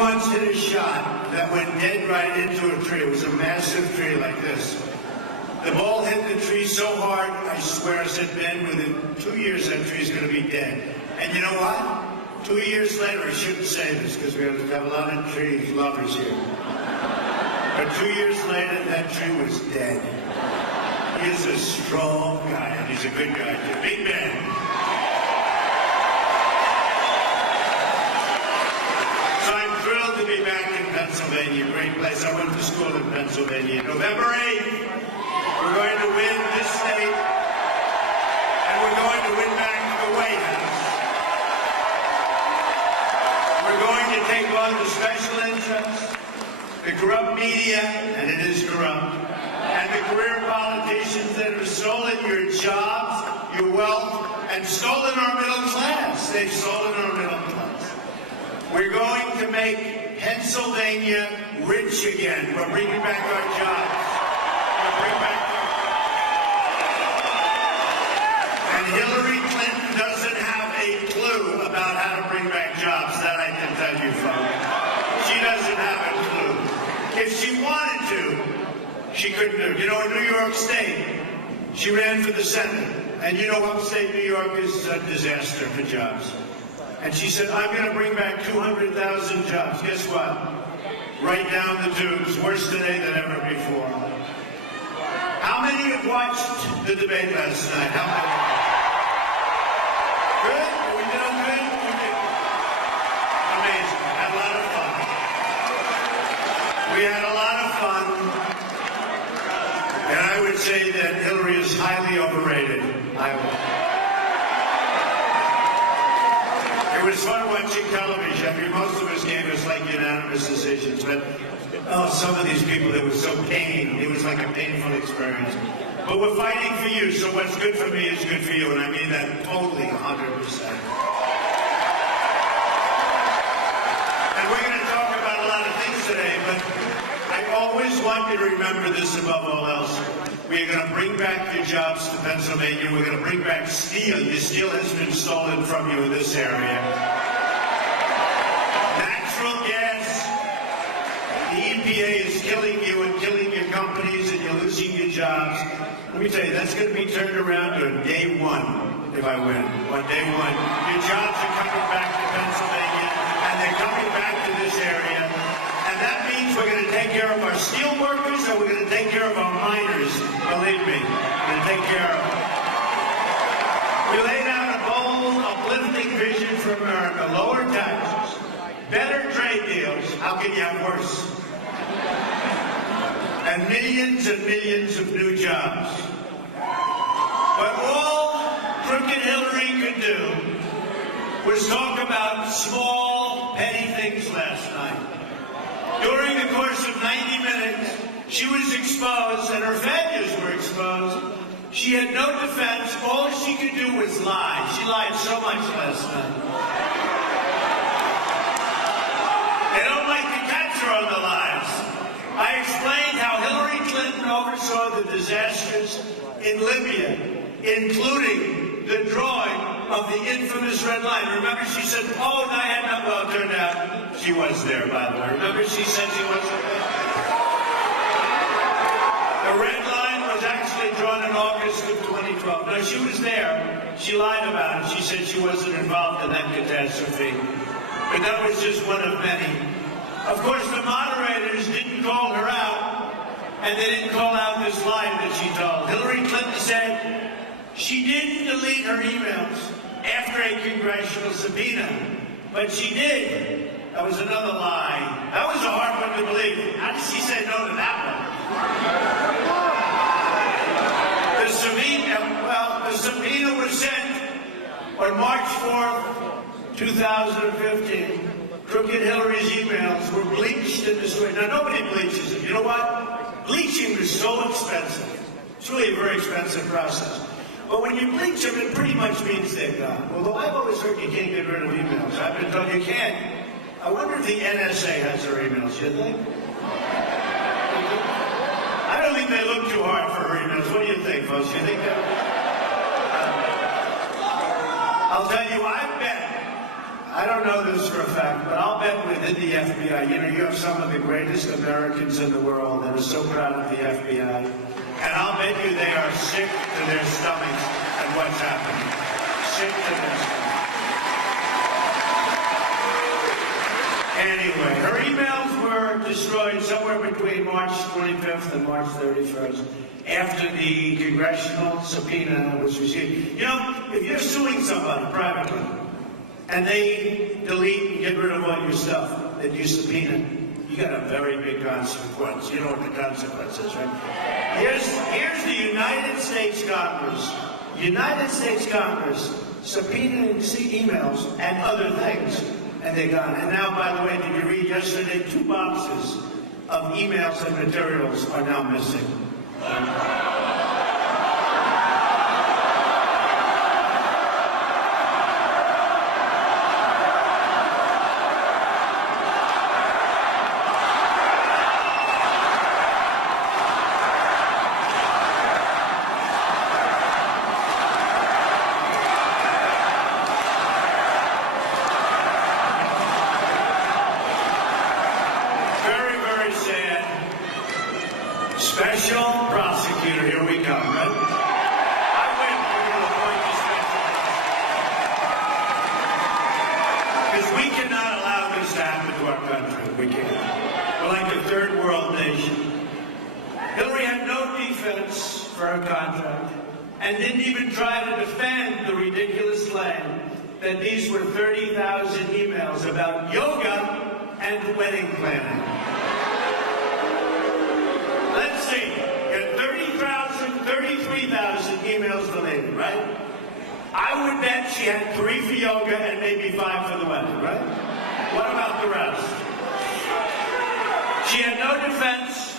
once hit a shot that went dead right into a tree. It was a massive tree like this. The ball hit the tree so hard, I swear I said, Ben, within 2 years that tree's going to be dead. And you know what? 2 years later, I shouldn't say this because we have a lot of tree lovers here. But 2 years later, that tree was dead. He is a strong guy, and he's a good guy too. Big Ben. So I'm thrilled to be back in Pennsylvania, great place. I went to school in Pennsylvania. November 8th, we're going to win this state, and we're going to win back the White House. We're going to take on the special interests, the corrupt media, and it is corrupt, and the career politicians that have stolen your jobs, your wealth, and stolen our middle class. They've stolen our middle class. We're going to make Pennsylvania rich again. We're bringing back our jobs. We're bringing back. And Hillary Clinton doesn't have a clue about how to bring back jobs. That I can tell you, folks. She doesn't have a clue. If she wanted to, she couldn't do it. You know, in New York State, she ran for the Senate. And you know, upstate New York is a disaster for jobs. And she said, I'm going to bring back 200,000 jobs. Guess what? Right down the tubes, worse today than ever before. How many have watched the debate last night? How many? Good? Are we doing good? We did. Amazing. Had a lot of fun. We had a lot of fun. And I would say that Hillary is highly overrated. It was fun watching television. I mean, most of us gave us like unanimous decisions, but some of these people, it was so pain. It was like a painful experience. But we're fighting for you, so what's good for me is good for you, and I mean that totally, 100%. And we're going to talk about a lot of things today, but I always want you to remember this above all else. We're going to bring back your jobs to Pennsylvania. We're going to bring back steel. Your steel has been stolen from you in this area. Natural gas. The EPA is killing you and killing your companies, and you're losing your jobs. Let me tell you, that's going to be turned around on day one if I win. On day one, your jobs are coming back to Pennsylvania, and they're coming back to this area. And that means we're going to take care of our steel workers, and we're going to take care of our miners. Believe me, we're going to take care of them. We laid out a bold, uplifting vision for America. Lower taxes, better trade deals. How can you have worse? And millions of new jobs. But all crooked Hillary could do was talk about small, petty things last night. During the course of 90 minutes, she was exposed, and her failures were exposed. She had no defense. All she could do was lie. She lied so much last night. They don't like to catch her on the lies. I explained how Hillary Clinton oversaw the disasters in Libya, including the drawing of the infamous red line. Remember, she said, oh, I had not, well, it turned out she was there, by the way. Remember, she said she wasn't there? The red line was actually drawn in August of 2012. No, she was there. She lied about it. She said she wasn't involved in that catastrophe. But that was just one of many. Of course, the moderators didn't call her out, and they didn't call out this lie that she told. Hillary Clinton said she didn't delete her emails after a congressional subpoena, but she did. That was another lie. That was a hard one to believe. How did she say no to that one? The subpoena was sent on March 4th, 2015. Crooked Hillary's emails were bleached and destroyed. Now, nobody bleaches them. You know what? Bleaching was so expensive. It's really a very expensive process. But when you bleach them, it pretty much means they're gone. Although I've always heard you can't get rid of emails. I've been told you can't. I wonder if the NSA has their emails, you think? I don't think they look too hard for her emails. What do you think, folks? You think that? I'll tell you, I don't know this for a fact, but I'll bet within the FBI, you know, you have some of the greatest Americans in the world that are so proud of the FBI, and I'll bet you they are sick to their stomachs at what's happening. Sick to their stomachs. Anyway, her emails were destroyed somewhere between March 25th and March 31st after the congressional subpoena was received. You know, if you're suing somebody privately and they delete and get rid of all your stuff that you subpoenaed, you got a very big consequence. You know what the consequence is, right? Here's the United States Congress. United States Congress subpoenaing emails and other things. And they're gone. And now, by the way, did you read yesterday, 2 boxes of emails and materials are now missing. Special prosecutor, here we come, right? I win. We're going to appoint the special prosecutor. Because we cannot allow this to happen to our country. We can't. We're like a third world nation. Hillary had no defense for her contract and didn't even try to defend the ridiculous claim that these were 30,000 emails about yoga and wedding planning. Let's see, 33,000 emails deleted, right? I would bet she had 3 for yoga and maybe 5 for the wedding, right? What about the rest? She had no defense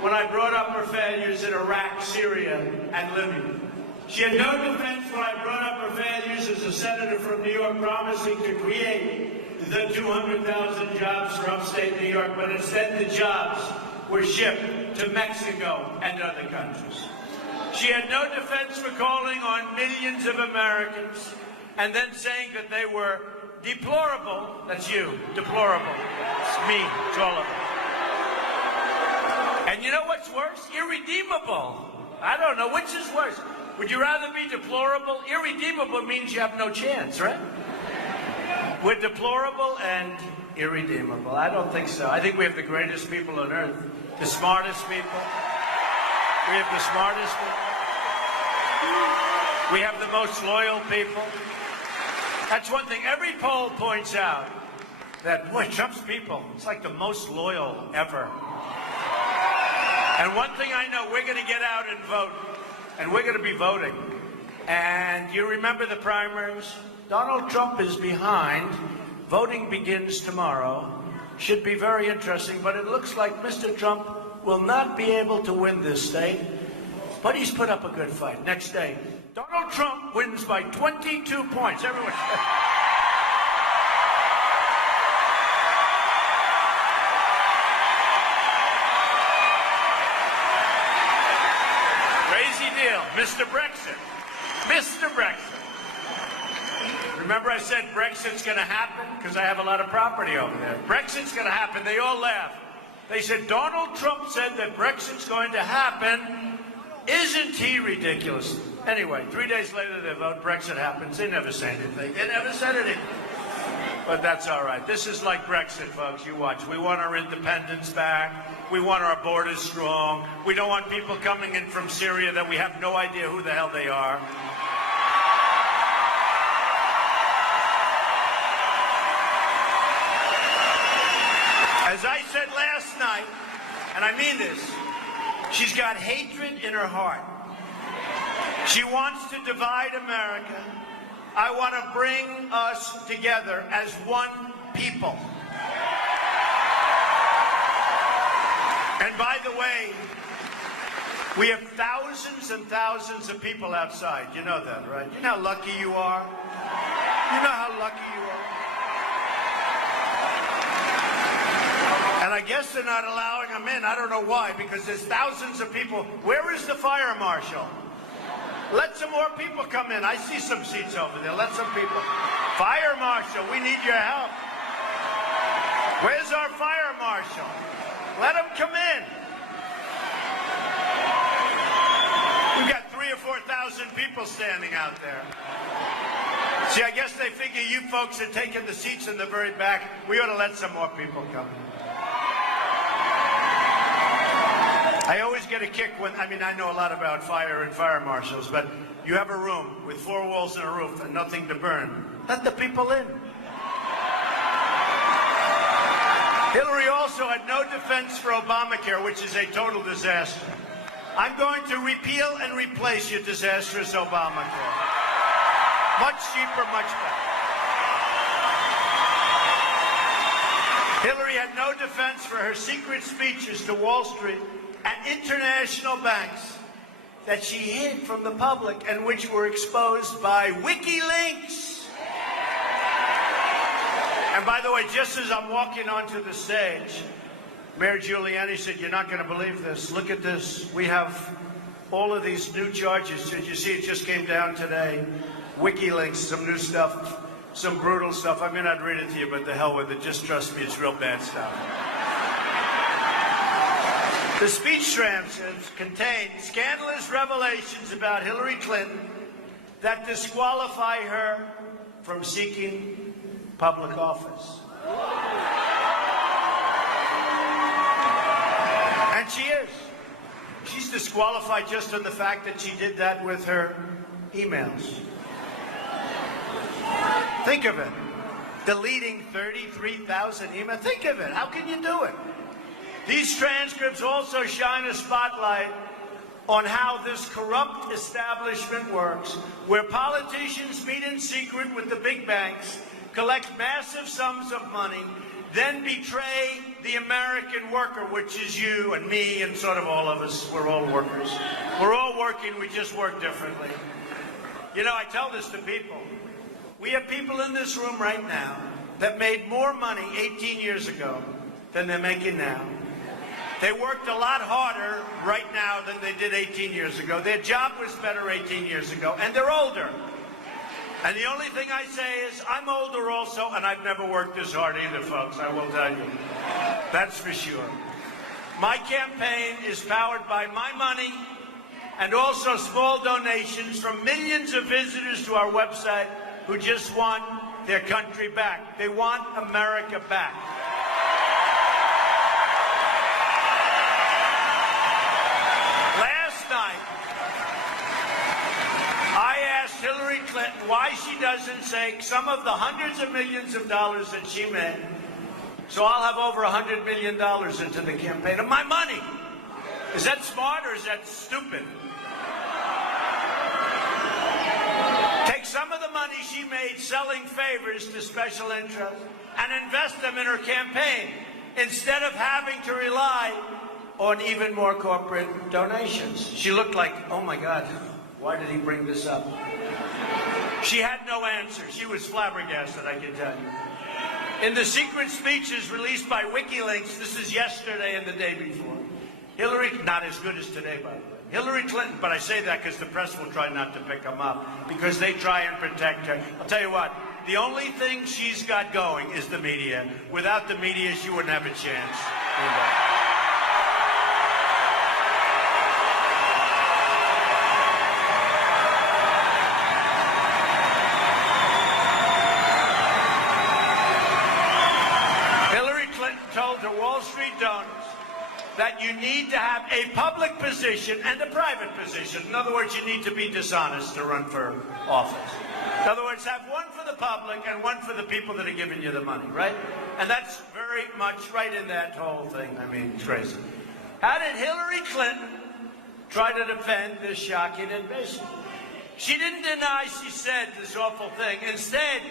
when I brought up her failures in Iraq, Syria, and Libya. She had no defense when I brought up her failures as a senator from New York promising to create the 200,000 jobs for upstate New York, but instead the jobs were shipped to Mexico and other countries. She had no defense for calling on millions of Americans and then saying that they were deplorable. That's you, deplorable. It's me, it's all of us. And you know what's worse? Irredeemable. I don't know, which is worse? Would you rather be deplorable? Irredeemable means you have no chance, right? We're deplorable and irredeemable. I don't think so. I think we have the greatest people on earth. The smartest people. We have the smartest people. We have the most loyal people. That's one thing. Every poll points out that, boy, Trump's people, it's like the most loyal ever. And one thing I know, we're going to get out and vote. And we're going to be voting. And you remember the primaries? Donald Trump is behind. Voting begins tomorrow. Should be very interesting, but it looks like Mr. Trump will not be able to win this state, but he's put up a good fight. Next day, Donald Trump wins by 22 points. Everyone. Crazy deal. Mr. Brexit. Mr. Brexit. Remember I said Brexit's going to happen? Because I have a lot of property over there. Brexit's going to happen. They all laughed. They said, Donald Trump said that Brexit's going to happen. Isn't he ridiculous? Anyway, 3 days later they vote, Brexit happens. They never say anything. They never said anything. But that's all right. This is like Brexit, folks. You watch. We want our independence back. We want our borders strong. We don't want people coming in from Syria that we have no idea who the hell they are. As I said last night, and I mean this, she's got hatred in her heart. She wants to divide America. I want to bring us together as one people. And by the way, we have thousands and thousands of people outside. You know that, right? You know how lucky you are? You know how lucky you are? And I guess they're not allowing them in. I don't know why, because there's thousands of people. Where is the fire marshal? Let some more people come in. I see some seats over there. Let some people. Fire marshal, we need your help. Where's our fire marshal? Let him come in. We've got 3,000 or 4,000 people standing out there. See, I guess they figure you folks are taking the seats in the very back. We ought to let some more people come in. I always get a kick when, I know a lot about fire and fire marshals, but you have a room with 4 walls and a roof and nothing to burn. Let the people in. Hillary also had no defense for Obamacare, which is a total disaster. I'm going to repeal and replace your disastrous Obamacare. Much cheaper, much better. Hillary had no defense for her secret speeches to Wall Street and international banks that she hid from the public and which were exposed by WikiLeaks. And by the way, just as I'm walking onto the stage, Mayor Giuliani said, "You're not going to believe this. Look at this. We have all of these new charges. Did you see it just came down today? WikiLeaks, some new stuff, some brutal stuff. I may not read it to you, but the hell with it. Just trust me, it's real bad stuff." The speech transcripts contain scandalous revelations about Hillary Clinton that disqualify her from seeking public office. And she is. She's disqualified just on the fact that she did that with her emails. Think of it. Deleting 33,000 emails. Think of it. How can you do it? These transcripts also shine a spotlight on how this corrupt establishment works, where politicians meet in secret with the big banks, collect massive sums of money, then betray the American worker, which is you and me and sort of all of us. We're all workers. We're all working, we just work differently. You know, I tell this to people. We have people in this room right now that made more money 18 years ago than they're making now. They worked a lot harder right now than they did 18 years ago. Their job was better 18 years ago, and they're older. And the only thing I say is, I'm older also, and I've never worked this hard either, folks, I will tell you. That's for sure. My campaign is powered by my money and also small donations from millions of visitors to our website who just want their country back. They want America back. Last night, I asked Hillary Clinton why she doesn't say some of the hundreds of millions of dollars that she made. So I'll have over $100 million into the campaign of my money. Is that smart or is that stupid? Take some of the money she made selling favors to special interests and invest them in her campaign instead of having to rely on even more corporate donations. She looked like, oh my God, why did he bring this up? She had no answer. She was flabbergasted, I can tell you. In the secret speeches released by WikiLeaks, this is yesterday and the day before, Hillary, not as good as today, by the way, Hillary Clinton, but I say that because the press will try not to pick them up, because they try and protect her. I'll tell you what, the only thing she's got going is the media. Without the media, she wouldn't have a chance. Hillary Clinton told her Wall Street donors that you need to have a public position and a private position. In other words, you need to be dishonest to run for office. In other words, have one for the public and one for the people that are giving you the money, right? And that's very much right in that whole thing. I mean, it's crazy. How did Hillary Clinton try to defend this shocking invasion? She didn't deny she said this awful thing. Instead,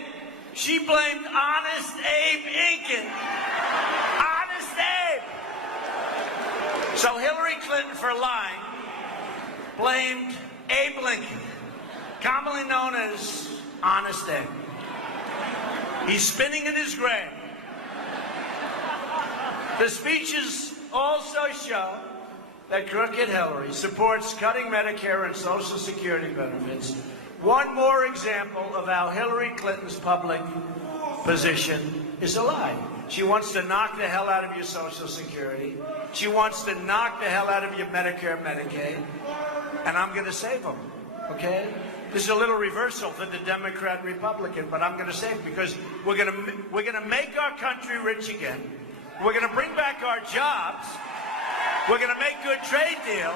she blamed Honest Abe Incan. Honest Abe! So Hillary Clinton, for lying, blamed Abe Lincoln, commonly known as Honest Abe. He's spinning in his grave. The speeches also show that crooked Hillary supports cutting Medicare and Social Security benefits. One more example of how Hillary Clinton's public position is a lie. She wants to knock the hell out of your Social Security. She wants to knock the hell out of your Medicare, Medicaid. And I'm going to save them, okay? This is a little reversal for the Democrat-Republican, but I'm going to say it because we're going to make our country rich again. We're going to bring back our jobs. We're going to make good trade deals.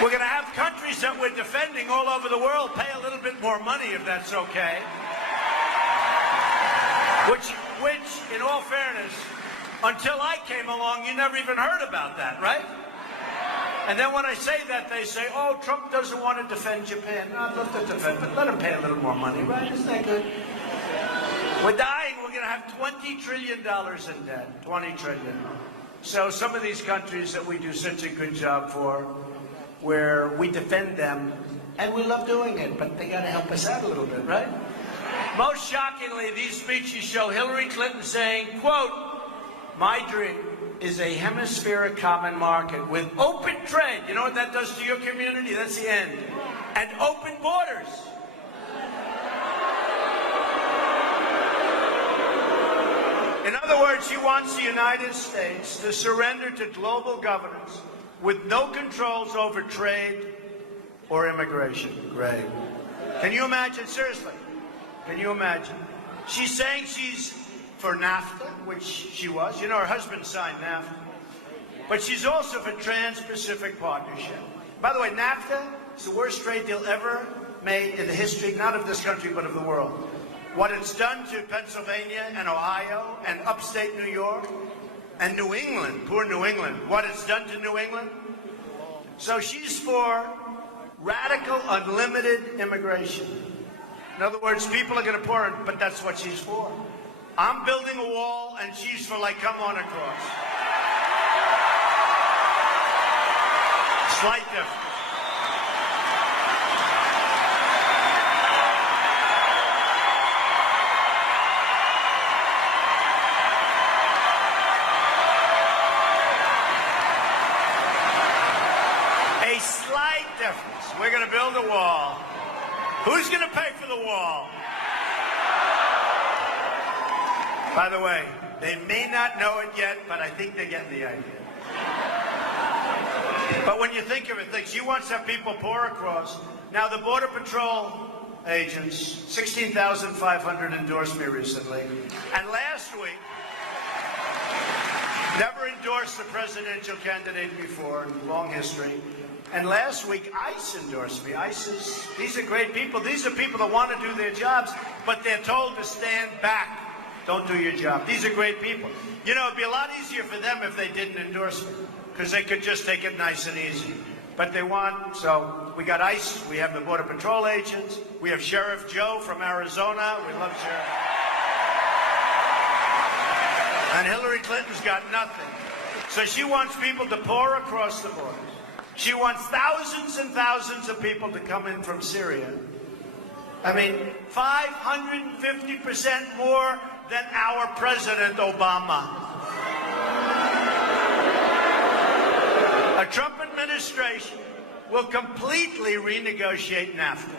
We're going to have countries that we're defending all over the world pay a little bit more money, if that's okay. Which, in all fairness, until I came along, you never even heard about that, right? And then when I say that, they say, oh, Trump doesn't want to defend Japan. No, I'd love to defend, but let him pay a little more money, right? Isn't that good? We're dying. We're going to have $20 trillion in debt. $20 trillion. So some of these countries that we do such a good job for, where we defend them, and we love doing it, but they got to help us out a little bit, right? Most shockingly, these speeches show Hillary Clinton saying, quote, my dream is a hemispheric common market with open trade. You know what that does to your community? That's the end. And open borders. In other words, she wants the United States to surrender to global governance with no controls over trade or immigration. Great. Can you imagine? Seriously. Can you imagine? She's saying she's for NAFTA, which she was. You know, her husband signed NAFTA. But she's also for Trans-Pacific Partnership. By the way, NAFTA is the worst trade deal ever made in the history, not of this country, but of the world. What it's done to Pennsylvania and Ohio and upstate New York and New England, poor New England, what it's done to New England. So she's for radical, unlimited immigration. In other words, people are going to pour in, but that's what she's for. I'm building a wall, and she's for, like, come on across. Slight difference. A slight difference. We're going to build a wall. Who's going to pay for the wall? By the way, they may not know it yet, but I think they're getting the idea. But when you think of it, she wants to have people pour across. Now, the Border Patrol agents, 16,500 endorsed me recently. And last week, never endorsed a presidential candidate before, long history. And last week, ICE endorsed me. These are great people. These are people that want to do their jobs, but they're told to stand back. Don't do your job. These are great people. You know, it'd be a lot easier for them if they didn't endorse me, because they could just take it nice and easy. But they want, so we got ICE, we have the Border Patrol agents, we have Sheriff Joe from Arizona, we love Sheriff. And Hillary Clinton's got nothing. So she wants people to pour across the borders. She wants thousands and thousands of people to come in from Syria. I mean, 550% more than our President Obama. A Trump administration will completely renegotiate NAFTA,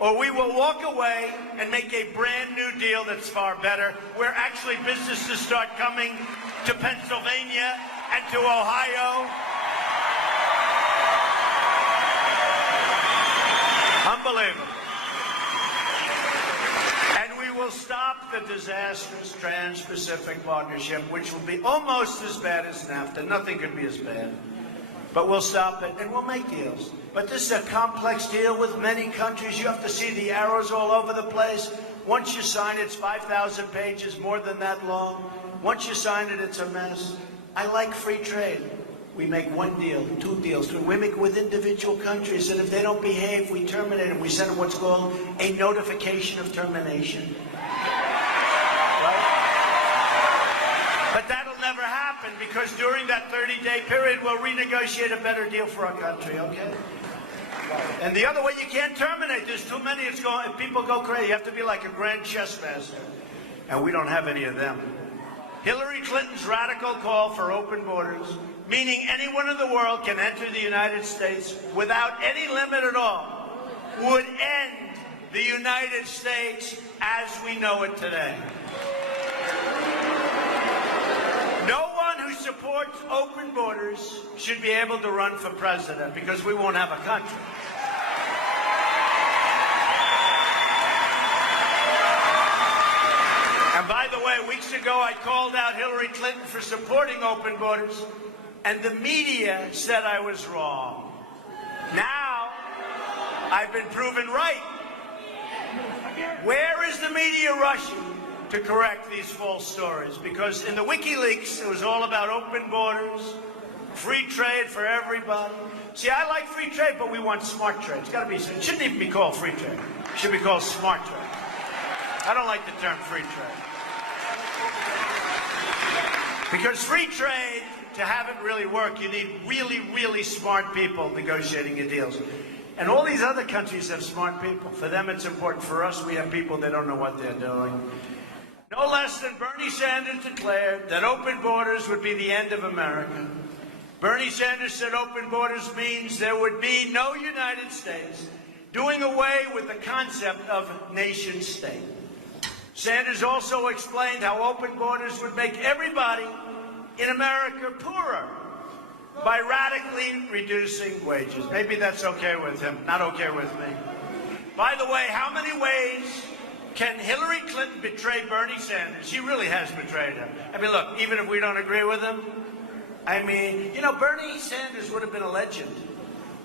or we will walk away and make a brand new deal that's far better, where actually businesses start coming to Pennsylvania and to Ohio. Unbelievable. And we will stop the disastrous Trans-Pacific Partnership, which will be almost as bad as NAFTA. Nothing could be as bad. But we'll stop it, and we'll make deals. But this is a complex deal with many countries. You have to see the arrows all over the place. Once you sign it, it's 5,000 pages, more than that long. Once you sign it, it's a mess. I like free trade. We make one deal, two deals. We make it with individual countries, and if they don't behave, we terminate them. We send them what's called a notification of termination. Right? But that'll never happen, because during that 30-day period, we'll renegotiate a better deal for our country, okay? And the other way, you can't terminate. There's too many. People go crazy. You have to be like a grand chess master. And we don't have any of them. Hillary Clinton's radical call for open borders meaning anyone in the world can enter the United States without any limit at all, would end the United States as we know it today. No one who supports open borders should be able to run for president because we won't have a country. And by the way, weeks ago I called out Hillary Clinton for supporting open borders, and the media said I was wrong. Now, I've been proven right. Where is the media rushing to correct these false stories? Because in the WikiLeaks, it was all about open borders, free trade for everybody. See, I like free trade, but we want smart trade. It's got to be. It shouldn't even be called free trade. It should be called smart trade. I don't like the term free trade. Because free trade, to have it really work, you need really, really smart people negotiating your deals. And all these other countries have smart people. For them, it's important. For us, we have people that don't know what they're doing. No less than Bernie Sanders declared that open borders would be the end of America. Bernie Sanders said open borders means there would be no United States, doing away with the concept of nation state. Sanders also explained how open borders would make everybody in America poorer by radically reducing wages. Maybe that's okay with him, not okay with me. By the way, how many ways can Hillary Clinton betray Bernie Sanders? She really has betrayed him. I mean, look, even if we don't agree with him, I mean, you know, Bernie Sanders would have been a legend.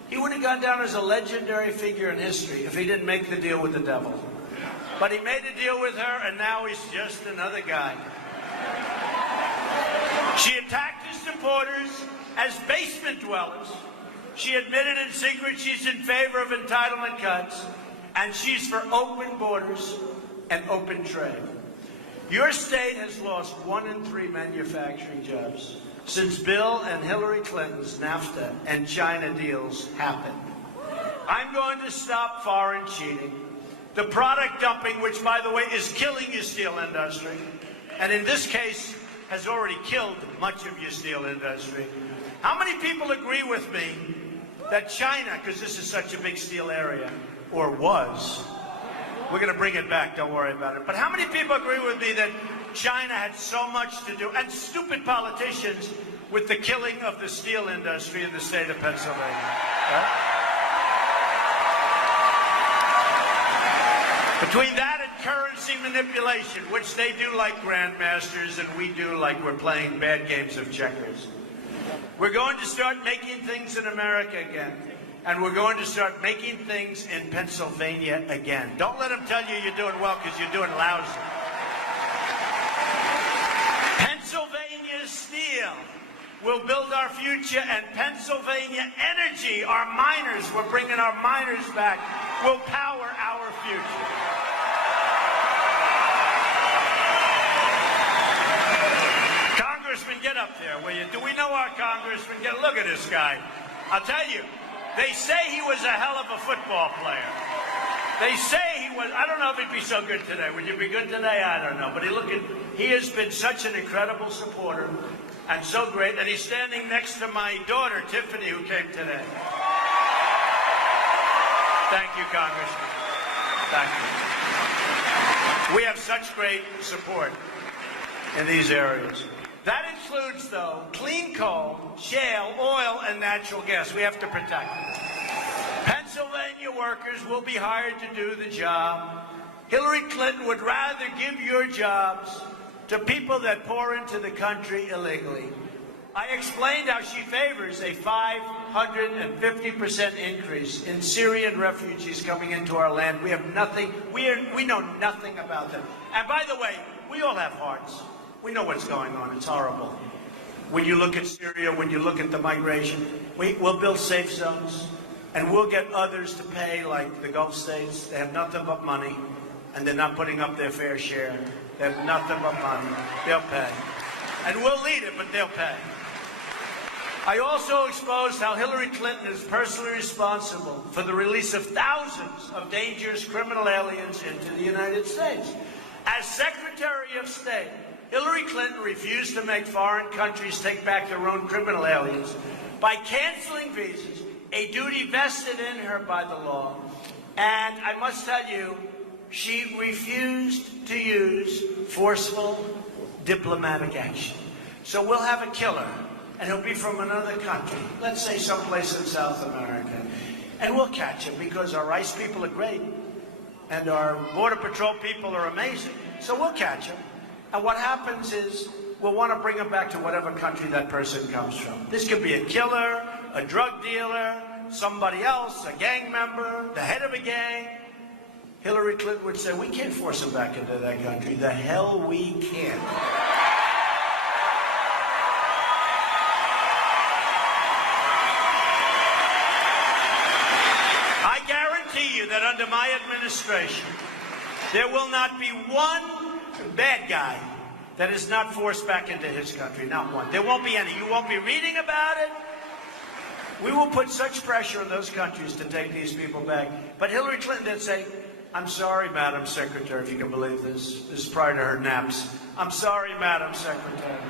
He would have gone down as a legendary figure in history if he didn't make the deal with the devil. But he made a deal with her, and now he's just another guy. She attacked his supporters as basement dwellers. She admitted in secret she's in favor of entitlement cuts, and she's for open borders and open trade. Your state has lost 1 in 3 manufacturing jobs since Bill and Hillary Clinton's NAFTA and China deals happened. I'm going to stop foreign cheating, the product dumping, which, by the way, is killing your steel industry, and in this case has already killed much of your steel industry. How many people agree with me that China, because this is such a big steel area, or was, we're going to bring it back, don't worry about it, but how many people agree with me that China had so much to do, and stupid politicians, with the killing of the steel industry in the state of Pennsylvania? Right? Between that and currency manipulation, which they do like grandmasters and we do like we're playing bad games of checkers, we're going to start making things in America again. And we're going to start making things in Pennsylvania again. Don't let them tell you you're doing well because you're doing lousy. Pennsylvania steel will build our future, and Pennsylvania energy, our miners, we're bringing our miners back, will power our future. Congressman, get up there, will you? Do we know our congressman? Look at this guy. I'll tell you, they say he was a hell of a football player. They say he was. I don't know if he'd be so good today. Would you be good today? I don't know. But he has been such an incredible supporter and so great. And he's standing next to my daughter, Tiffany, who came today. Thank you, Congressman. Thank you. We have such great support in these areas. That includes, though, clean coal, shale, oil, and natural gas. We have to protect them. Pennsylvania workers will be hired to do the job. Hillary Clinton would rather give your jobs to people that pour into the country illegally. I explained how she favors a 550% increase in Syrian refugees coming into our land. We have nothing, we know nothing about them. And by the way, we all have hearts. We know what's going on. It's horrible. When you look at Syria, when you look at the migration, we'll build safe zones, and we'll get others to pay, like the Gulf states. They have nothing but money, and they're not putting up their fair share. They have nothing but money. They'll pay. And we'll lead it, but they'll pay. I also exposed how Hillary Clinton is personally responsible for the release of thousands of dangerous criminal aliens into the United States. As Secretary of State, Hillary Clinton refused to make foreign countries take back their own criminal aliens by canceling visas, a duty vested in her by the law. And I must tell you, she refused to use forceful diplomatic action. So we'll have a killer, and he'll be from another country, let's say someplace in South America, and we'll catch him because our ICE people are great, and our Border Patrol people are amazing, so we'll catch him. And what happens is we'll want to bring him back to whatever country that person comes from. This could be a killer, a drug dealer, somebody else, a gang member, the head of a gang. Hillary Clinton would say, we can't force him back into that country. The hell we can't. I guarantee you that under my administration, there will not be one bad guy that is not forced back into his country. Not one. There won't be any. You won't be reading about it. We will put such pressure on those countries to take these people back. But Hillary Clinton did say, I'm sorry, Madam Secretary, if you can believe this. This is prior to her naps. I'm sorry, Madam Secretary,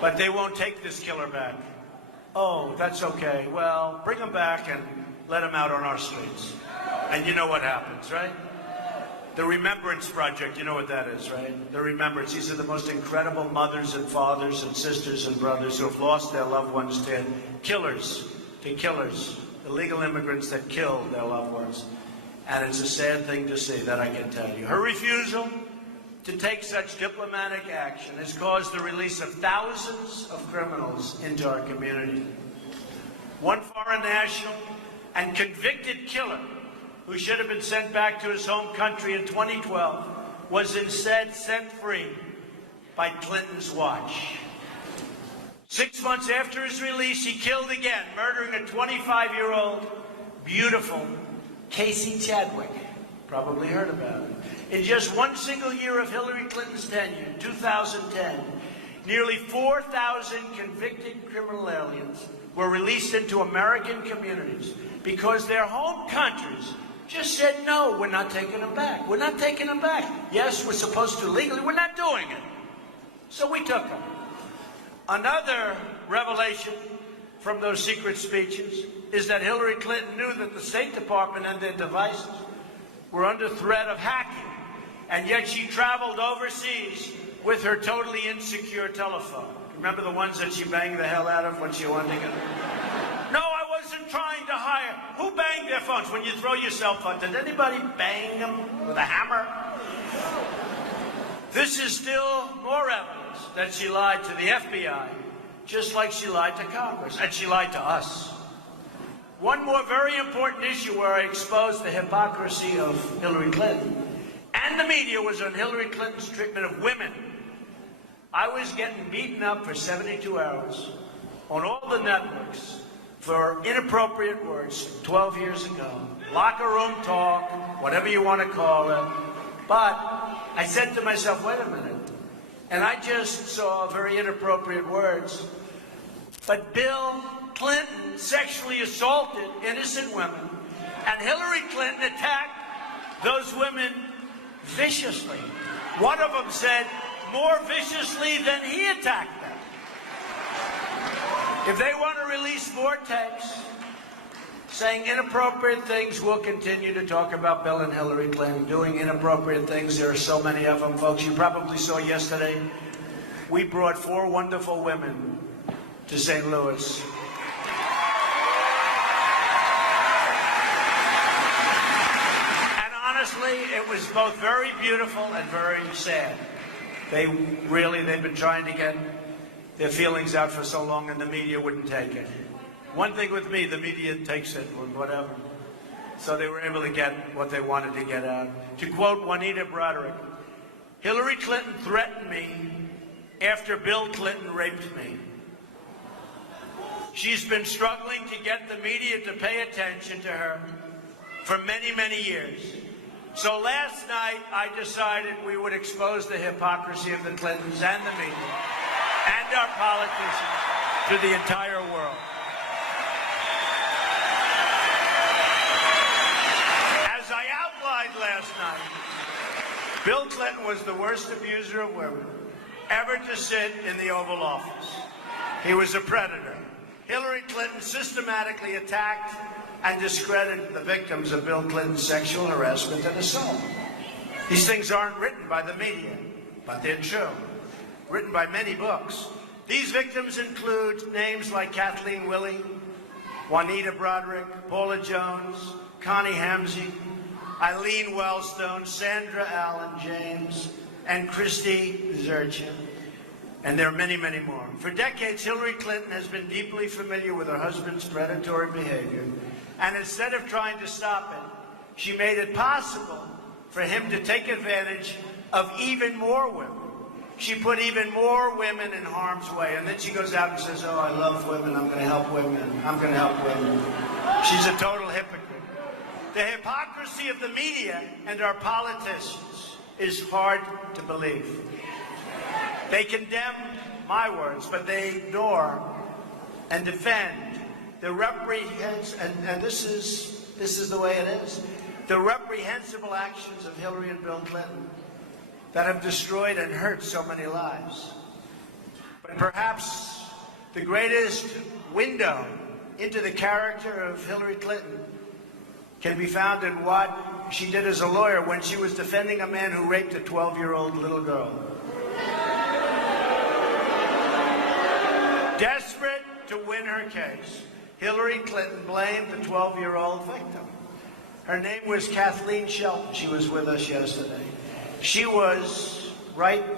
but they won't take this killer back. Oh, that's okay. Well, bring him back and let him out on our streets. And you know what happens, right? The Remembrance Project, you know what that is, right? The Remembrance. These are the most incredible mothers and fathers and sisters and brothers who have lost their loved ones to killers, illegal immigrants that killed their loved ones. And it's a sad thing to see, that I can tell you. Her refusal to take such diplomatic action has caused the release of thousands of criminals into our community. One foreign national and convicted killer who should have been sent back to his home country in 2012 was instead set free by Clinton's watch. 6 months after his release, he killed again, murdering a 25-year-old, beautiful Casey Chadwick. Probably heard about it. In just one single year of Hillary Clinton's tenure, 2010, nearly 4,000 convicted criminal aliens were released into American communities because their home countries just said, no, we're not taking them back. We're not taking them back. Yes, we're supposed to legally. We're not doing it. So we took them. Another revelation from those secret speeches is that Hillary Clinton knew that the State Department and their devices were under threat of hacking, and yet she traveled overseas with her totally insecure telephone. Remember the ones that she banged the hell out of when she wanted to get? No, I wasn't trying to hire. Who banged their phones? When you throw your cell phone, did anybody bang them with a hammer? This is still more evidence that she lied to the FBI, just like she lied to Congress, and she lied to us. One more very important issue where I exposed the hypocrisy of Hillary Clinton and the media was on Hillary Clinton's treatment of women. I was getting beaten up for 72 hours on all the networks for inappropriate words 12 years ago. Locker room talk, whatever you want to call it. But I said to myself, wait a minute. And I just saw very inappropriate words. But Bill Clinton sexually assaulted innocent women, and Hillary Clinton attacked those women viciously. One of them said more viciously than he attacked them. If they want to release more tapes saying inappropriate things, we'll continue to talk about Bill and Hillary Clinton doing inappropriate things. There are so many of them, folks. You probably saw yesterday, we brought 4 wonderful women to St. Louis. And honestly, it was both very beautiful and very sad. They've been trying to get their feelings out for so long, and the media wouldn't take it. One thing with me, the media takes it, whatever. So they were able to get what they wanted to get out. To quote Juanita Broderick, Hillary Clinton threatened me after Bill Clinton raped me. She's been struggling to get the media to pay attention to her for many, many years. So last night, I decided we would expose the hypocrisy of the Clintons and the media and our politicians to the entire world. As I outlined last night, Bill Clinton was the worst abuser of women. ever to sit in the Oval Office. He was a predator. Hillary Clinton systematically attacked and discredited the victims of Bill Clinton's sexual harassment and assault. These things aren't written by the media, but they're true. Written by many books. These victims include names like Kathleen Willey, Juanita Broderick, Paula Jones, Connie Hamzy, Eileen Wellstone, Sandra Allen James, and Christy Zercha. And there are many, many more. For decades, Hillary Clinton has been deeply familiar with her husband's predatory behavior. And instead of trying to stop it, she made it possible for him to take advantage of even more women. She put even more women in harm's way. And then she goes out and says, oh, I love women. I'm going to help women. I'm going to help women. She's a total hypocrite. The hypocrisy of the media and our politicians is hard to believe. They condemn my words, but they ignore and defend the and this is the way it is, the reprehensible actions of Hillary and Bill Clinton that have destroyed and hurt so many lives. But perhaps the greatest window into the character of Hillary Clinton can be found in what she did as a lawyer when she was defending a man who raped a 12-year-old little girl. Desperate to win her case, Hillary Clinton blamed the 12-year-old victim. Her name was Kathleen Shelton. She was with us yesterday. She was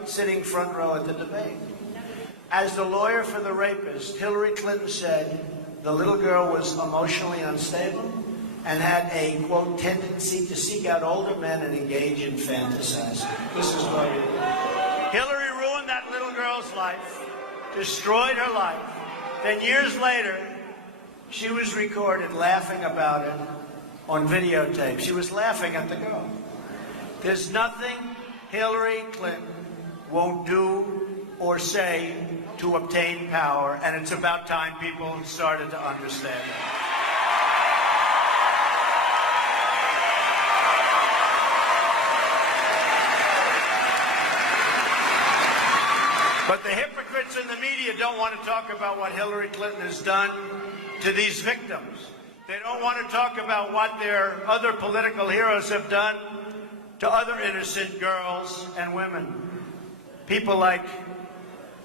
sitting front row at the debate. As the lawyer for the rapist, Hillary Clinton said the little girl was emotionally unstable and had a, quote, tendency to seek out older men and engage in fantasizing. This is what Hillary ruined that little girl's life, destroyed her life. Then years later, she was recorded laughing about it on videotape. She was laughing at the girl. There's nothing Hillary Clinton won't do or say to obtain power, and it's about time people started to understand it. But the hypocrites in the media don't want to talk about what Hillary Clinton has done to these victims. They don't want to talk about what their other political heroes have done to other innocent girls and women. People like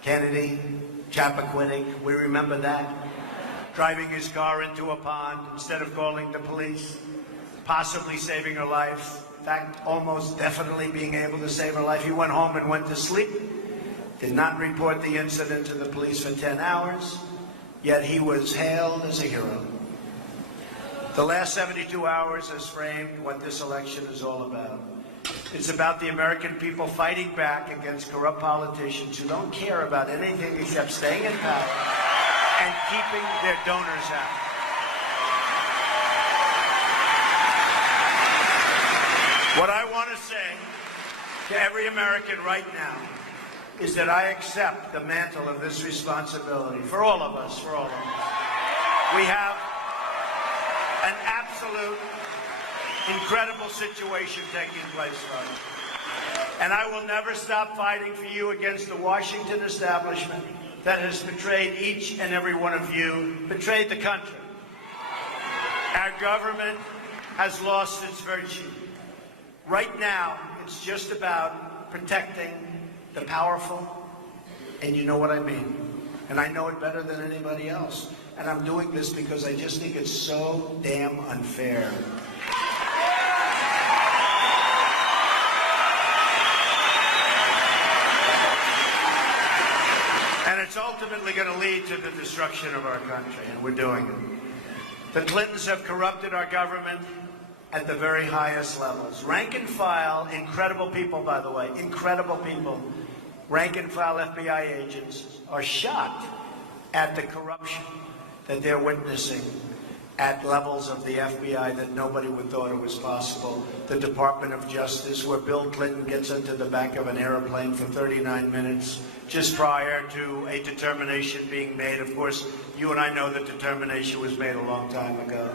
Kennedy, Chappaquiddick, we remember that. Driving his car into a pond instead of calling the police, possibly saving her life. In fact, almost definitely being able to save her life. He went home and went to sleep. Did not report the incident to the police for 10 hours, yet he was hailed as a hero. The last 72 hours has framed what this election is all about. It's about the American people fighting back against corrupt politicians who don't care about anything except staying in power and keeping their donors out. What I want to say to every American right now is that I accept the mantle of this responsibility for all of us, We have an absolute, incredible situation taking place right now. And I will never stop fighting for you against the Washington establishment that has betrayed each and every one of you, betrayed the country. Our government has lost its virtue. Right now, it's just about protecting the powerful, and you know what I mean. And I know it better than anybody else. And I'm doing this because I just think it's so damn unfair. And it's ultimately going to lead to the destruction of our country, and we're doing it. The Clintons have corrupted our government at the very highest levels. Rank and file, incredible people, by the way, incredible people, rank and file FBI agents are shocked at the corruption that they're witnessing at levels of the FBI that nobody would thought it was possible. The Department of Justice, where Bill Clinton gets into the back of an airplane for 39 minutes just prior to a determination being made. Of course, you and I know that determination was made a long time ago.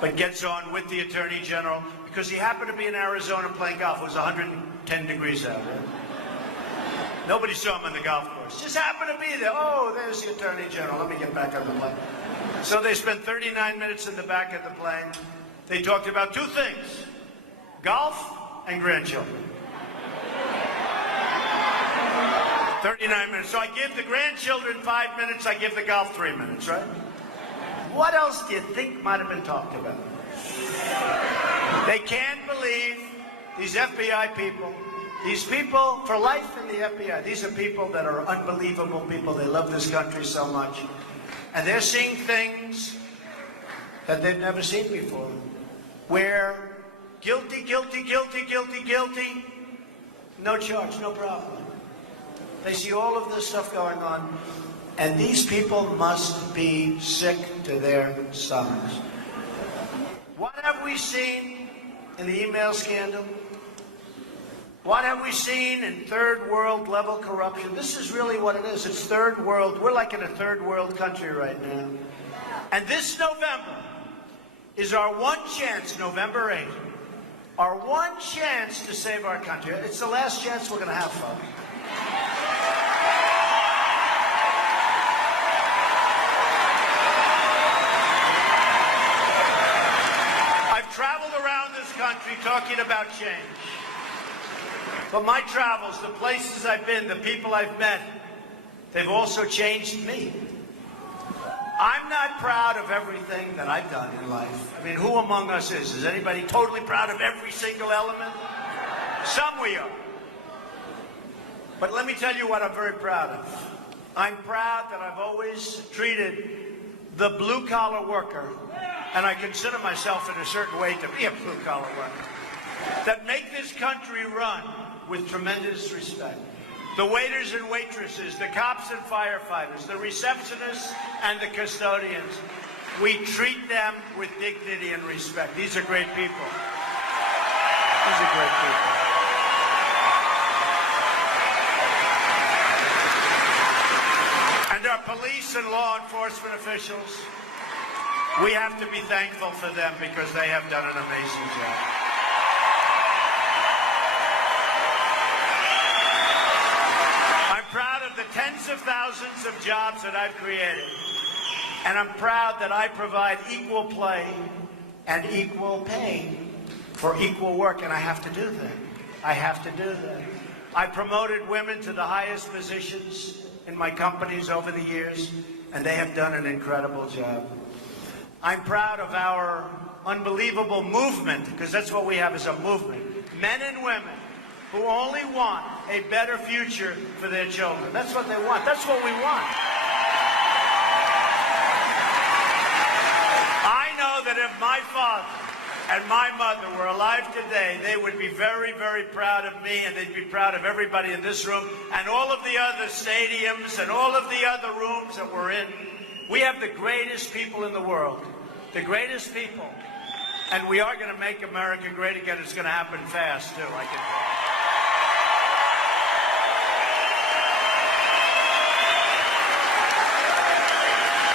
But gets on with the Attorney General because he happened to be in Arizona playing golf. It was 110 degrees out. Right? Nobody saw him on the golf course. Just happened to be there. Oh, there's the Attorney General. Let me get back on the plane. So they spent 39 minutes in the back of the plane. They talked about two things, golf and grandchildren. 39 minutes. So I give the grandchildren 5 minutes, I give the golf 3 minutes, right? What else do you think might have been talked about? They can't believe these FBI people, these people for life in the FBI, these are people that are unbelievable people. They love this country so much. And they're seeing things that they've never seen before, where guilty, guilty, guilty, guilty, guilty, no charge, no problem. They see all of this stuff going on, and these people must be sick to their stomachs. What have we seen in the email scandal? What have we seen in third world level corruption? This is really what it is. It's third world. We're like in a third world country right now. And this November is our one chance, November 8th, our one chance to save our country. It's the last chance we're going to have, folks. I've traveled around this country talking about change. But my travels, the places I've been, the people I've met, they've also changed me. I'm not proud of everything that I've done in life. I mean, who among us is? Is anybody totally proud of every single element? Some we are. But let me tell you what I'm very proud of. I'm proud that I've always treated the blue-collar worker, and I consider myself in a certain way to be a blue-collar worker, that make this country run with tremendous respect. The waiters and waitresses, the cops and firefighters, the receptionists and the custodians, we treat them with dignity and respect. These are great people. These are great people. And our police and law enforcement officials, we have to be thankful for them because they have done an amazing job. I'm proud of the tens of thousands of jobs that I've created. And I'm proud that I provide equal play and equal pay for equal work, and I have to do that. I have to do that. I promoted women to the highest positions in my companies over the years, and they have done an incredible job. I'm proud of our unbelievable movement, because that's what we have is a movement. Men and women who only want a better future for their children. That's what they want. That's what we want. I know that if my father and my mother were alive today, they would be very, very proud of me, and they'd be proud of everybody in this room and all of the other stadiums and all of the other rooms that we're in. We have the greatest people in the world, the greatest people, and we are going to make America great again. It's going to happen fast, too.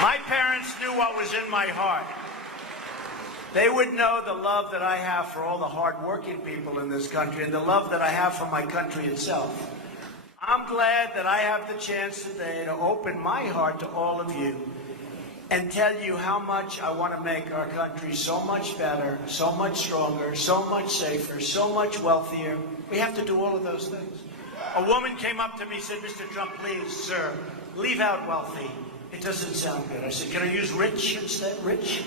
My parents knew what was in my heart. They would know the love that I have for all the hard-working people in this country and the love that I have for my country itself. I'm glad that I have the chance today to open my heart to all of you and tell you how much I want to make our country so much better, so much stronger, so much safer, so much wealthier. We have to do all of those things. A woman came up to me and said, Mr. Trump, please, sir, leave out wealthy. It doesn't sound good. I said, can I use rich instead? Rich?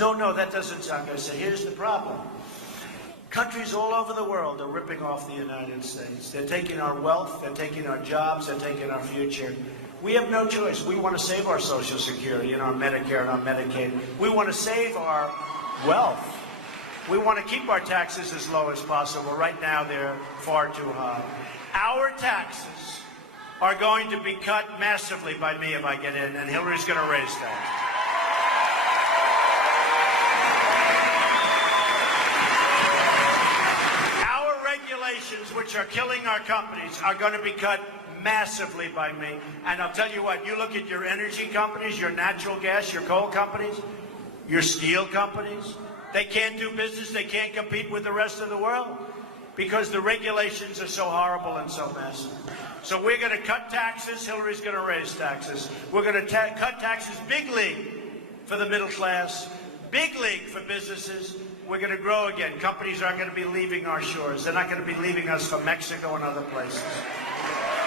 No, that doesn't sound good. I said, here's the problem. Countries all over the world are ripping off the United States. They're taking our wealth, they're taking our jobs, they're taking our future. We have no choice. We want to save our Social Security and our Medicare and our Medicaid. We want to save our wealth. We want to keep our taxes as low as possible. Right now, they're far too high. Our taxes are going to be cut massively by me if I get in, and Hillary's going to raise that. Which are killing our companies are going to be cut massively by me. And I'll tell you what, you look at your energy companies, your natural gas, your coal companies, your steel companies, they can't do business, they can't compete with the rest of the world. because the regulations are so horrible and so massive. So we're going to cut taxes. Hillary's going to raise taxes. We're going to cut taxes big league for the middle class, big league for businesses. We're going to grow again. Companies aren't going to be leaving our shores. They're not going to be leaving us for Mexico and other places.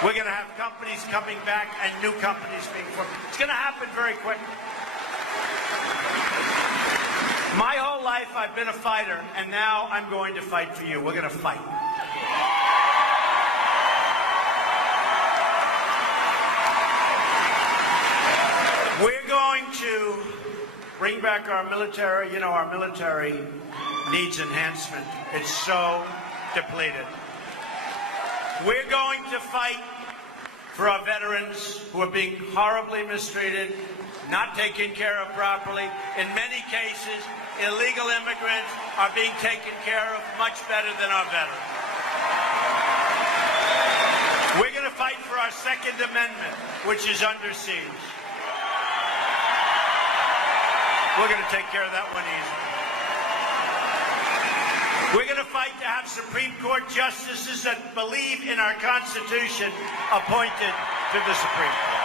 We're going to have companies coming back and new companies being formed. It's going to happen very quickly. My whole life I've been a fighter, and now I'm going to fight for you. We're going to fight. We're going to bring back our military. You know, our military needs enhancement. It's so depleted. We're going to fight for our veterans who are being horribly mistreated, not taken care of properly. In many cases, illegal immigrants are being taken care of much better than our veterans. We're going to fight for our Second Amendment, which is under siege. We're going to take care of that one easily. We're going to fight to have Supreme Court justices that believe in our Constitution appointed to the Supreme Court.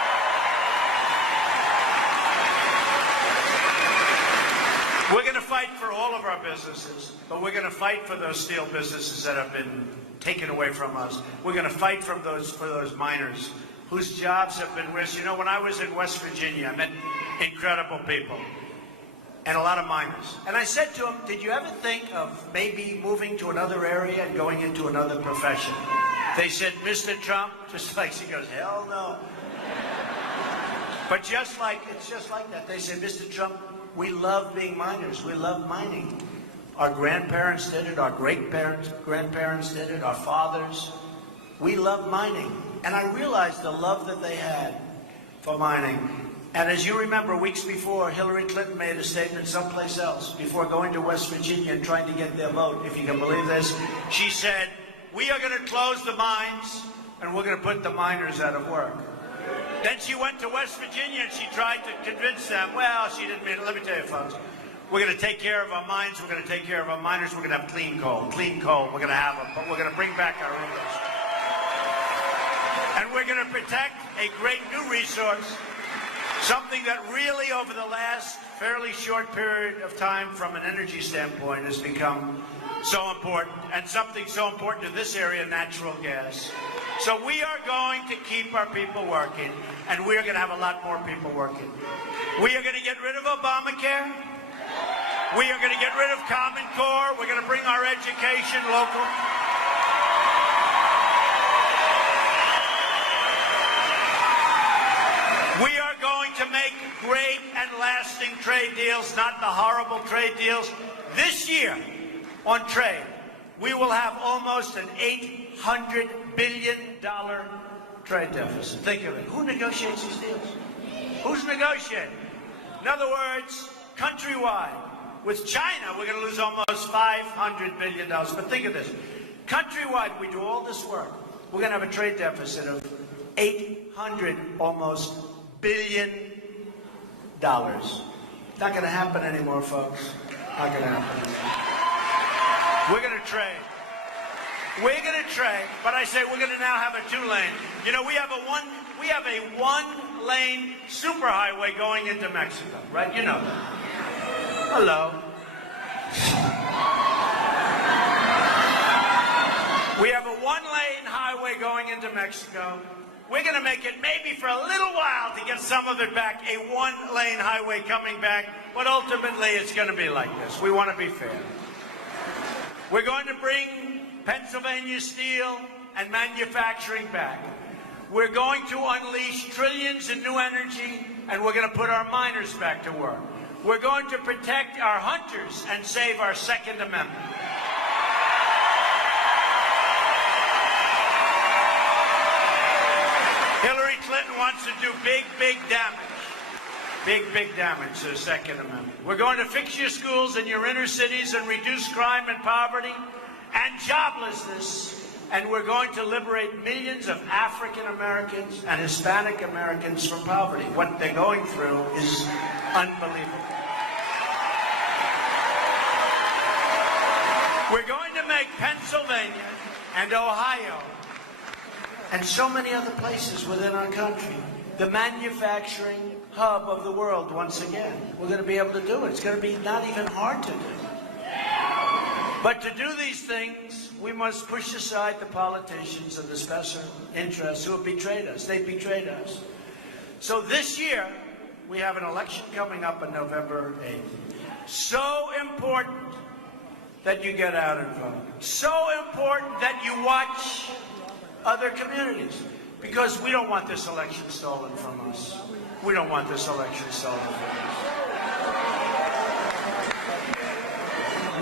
We're going to fight for all of our businesses, but we're going to fight for those steel businesses that have been taken away from us. We're going to fight for those miners whose jobs have been risked. You know, when I was in West Virginia, I met incredible people. And a lot of miners. And I said to them, did you ever think of maybe moving to another area and going into another profession? They said, Mr. Trump, just like, she goes, hell no. But it's just like that. They said, Mr. Trump, we love being miners. We love mining. Our grandparents did it. Our grandparents did it. Our fathers. We love mining. And I realized the love that they had for mining. And as you remember, weeks before, Hillary Clinton made a statement someplace else before going to West Virginia and trying to get their vote, if you can believe this. She said, we are going to close the mines and we're going to put the miners out of work. Then she went to West Virginia and she tried to convince them, well, she didn't mean it. Let me tell you, folks, we're going to take care of our mines. We're going to take care of our miners. We're going to have clean coal. Clean coal, we're going to have them, but we're going to bring back our rulers. And we're going to protect a great new resource. Something that really, over the last fairly short period of time from an energy standpoint, has become so important, and something so important to this area, natural gas. So we are going to keep our people working, and we are going to have a lot more people working. We are going to get rid of Obamacare. We are going to get rid of Common Core. We're going to bring our education local. We are going to make great and lasting trade deals, not the horrible trade deals. This year, on trade, we will have almost an $800 billion trade deficit. Think of it. Who negotiates these deals? Who's negotiating? In other words, countrywide, with China, we're going to lose almost $500 billion. But think of this. Countrywide, we do all this work. We're going to have a trade deficit of almost $800 billion. Not going to happen anymore, folks. Not going to happen anymore. We're going to trade. We're going to trade, but I say we're going to now have a two-lane. You know, we have a one-lane superhighway going into Mexico, right? You know that. Hello. We have a one-lane highway going into Mexico. We're going to make it maybe for a little while to get some of it back, a one-lane highway coming back, but ultimately it's going to be like this. We want to be fair. We're going to bring Pennsylvania steel and manufacturing back. We're going to unleash trillions in new energy, and we're going to put our miners back to work. We're going to protect our hunters and save our Second Amendment. Hillary Clinton wants to do big damage. Big damage to the Second Amendment. We're going to fix your schools in your inner cities and reduce crime and poverty and joblessness. And we're going to liberate millions of African Americans and Hispanic Americans from poverty. What they're going through is unbelievable. We're going to make Pennsylvania and Ohio and so many other places within our country the manufacturing hub of the world once again. We're going to be able to do it. It's going to be not even hard to do. But to do these things, we must push aside the politicians and the special interests who have betrayed us. They betrayed us. So this year, we have an election coming up on November 8th. So important that you get out and vote. So important that you watch other communities. Because we don't want this election stolen from us. We don't want this election stolen from us.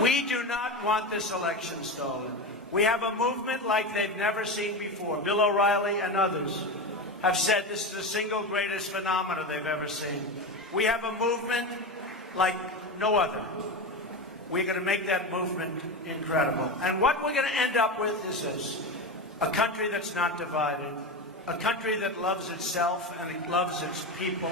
We do not want this election stolen. We have a movement like they've never seen before. Bill O'Reilly and others have said this is the single greatest phenomenon they've ever seen. We have a movement like no other. We're going to make that movement incredible. And what we're going to end up with is this: a country that's not divided, a country that loves itself and it loves its people.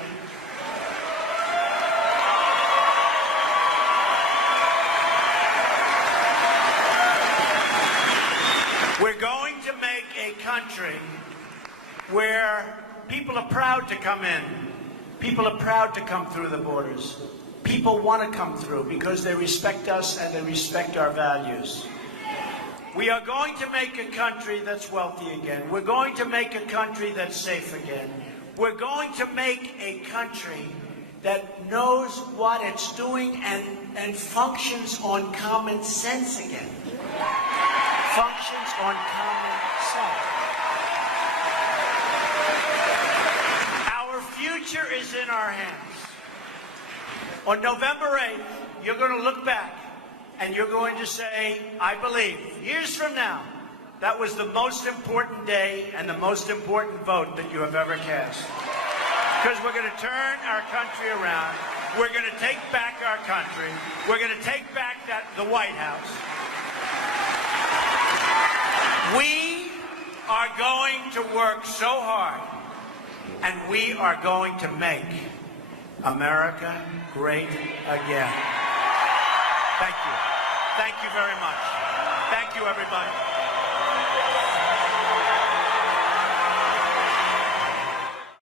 We're going to make a country where people are proud to come in. People are proud to come through the borders. People want to come through because they respect us and they respect our values. We are going to make a country that's wealthy again. We're going to make a country that's safe again. We're going to make a country that knows what it's doing and functions on common sense again. Functions on common sense. Our future is in our hands. On November 8th, you're going to look back and you're going to say, I believe, years from now, that was the most important day and the most important vote that you have ever cast. Because we're going to turn our country around. We're going to take back our country. We're going to take back the White House. We are going to work so hard, and we are going to make America great again. Thank you. Thank you very much. Thank you, everybody.